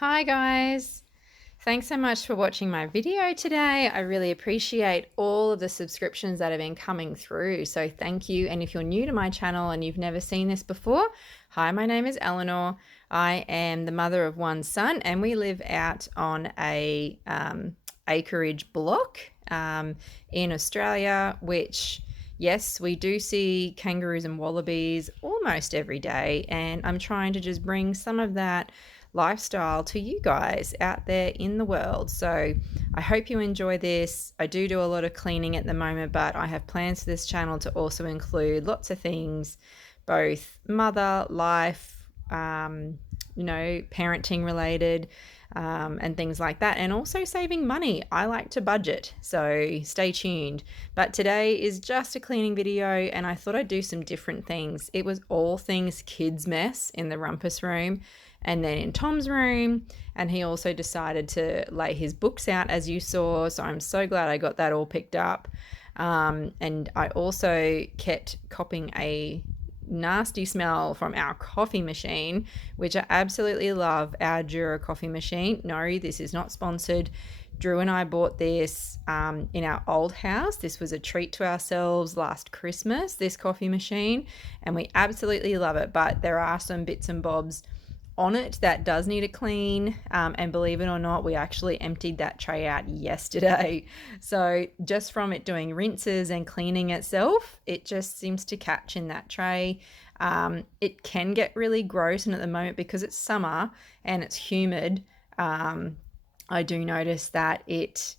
Hi guys! Thanks so much for watching my video today. I really appreciate all of the subscriptions that have been coming through. So thank you. And if you're new to my channel and you've never seen this before, hi, my name is Eleanor. I am the mother of one son and we live out on a acreage block in Australia, which yes, we do see kangaroos and wallabies almost every day. And I'm trying to just bring some of that lifestyle to you guys out there in the world. So I hope you enjoy this. I do a lot of cleaning at the moment, but I have plans for this channel to also include lots of things, both mother, life, parenting related, and things like that, and also saving money. I like to budget, so stay tuned. But today is just a cleaning video and I thought I'd do some different things. It was all things kids mess in the rumpus room and then in Tom's room, and he also decided to lay his books out, as you saw, so I'm so glad I got that all picked up. And I also kept copping a nasty smell from our coffee machine, which I absolutely love, our Dura coffee machine. No, this is not sponsored. Drew and I bought this in our old house. This was a treat to ourselves last Christmas, this coffee machine, and we absolutely love it. But there are some bits and bobs on it that does need a clean, and believe it or not, we actually emptied that tray out yesterday. So just from it doing rinses and cleaning itself, it just seems to catch in that tray. It can get really gross, and at the moment, because it's summer and it's humid, I do notice that it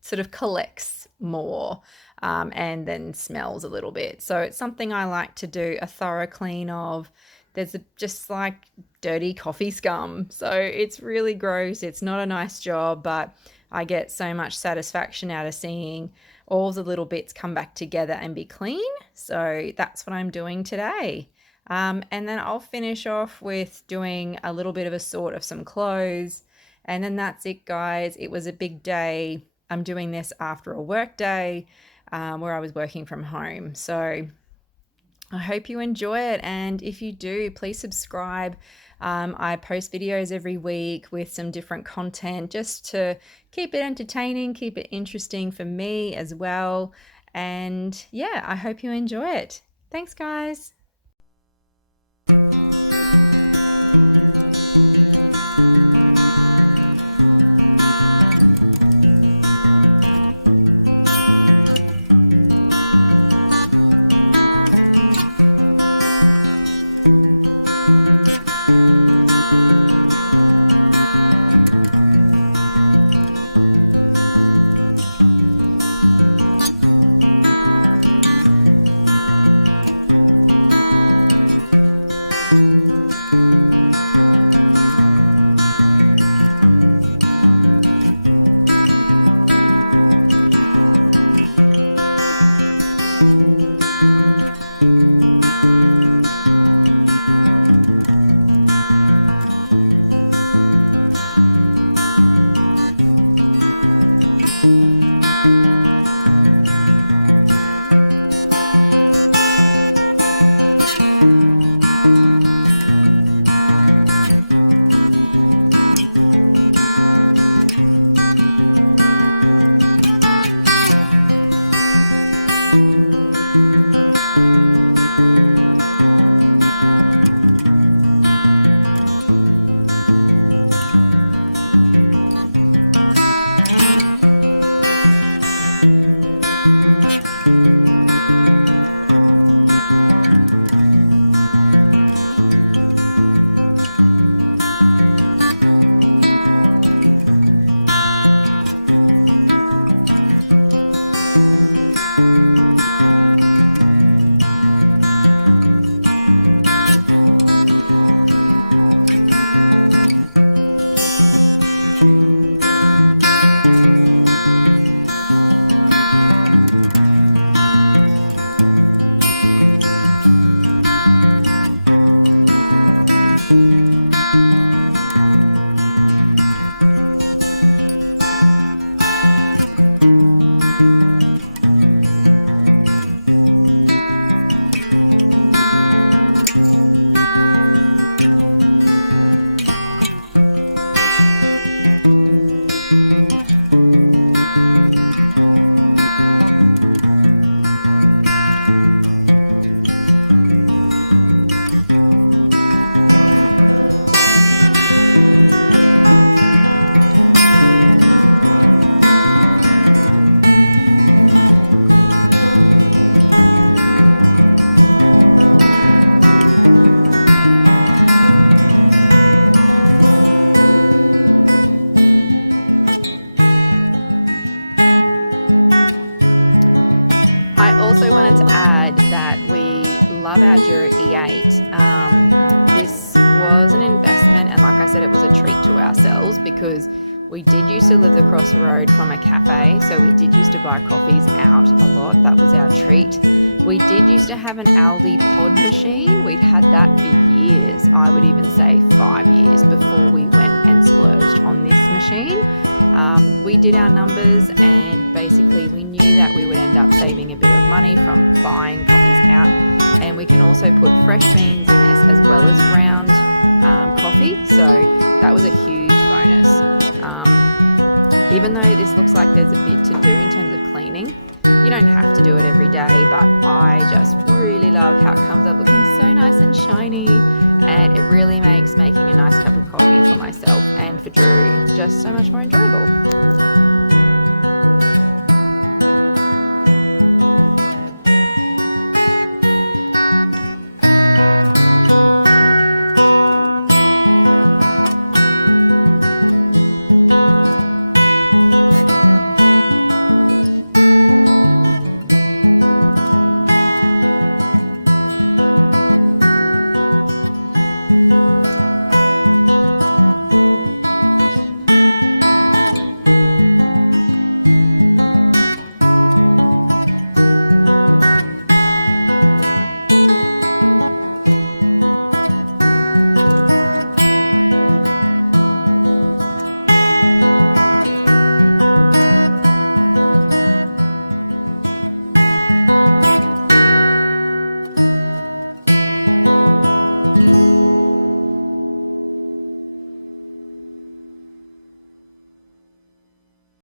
sort of collects more and then smells a little bit. So it's something I like to do a thorough clean of. There's just like dirty coffee scum, so it's really gross. It's not a nice job, but I get so much satisfaction out of seeing all the little bits come back together and be clean. So that's what I'm doing today. And then I'll finish off with doing a little bit of a sort of some clothes, and then that's it, guys. It was a big day. I'm doing this after a work day where I was working from home. So I hope you enjoy it, and if you do, please subscribe. I post videos every week with some different content just to keep it entertaining, keep it interesting for me as well. And yeah, I hope you enjoy it. Thanks, guys.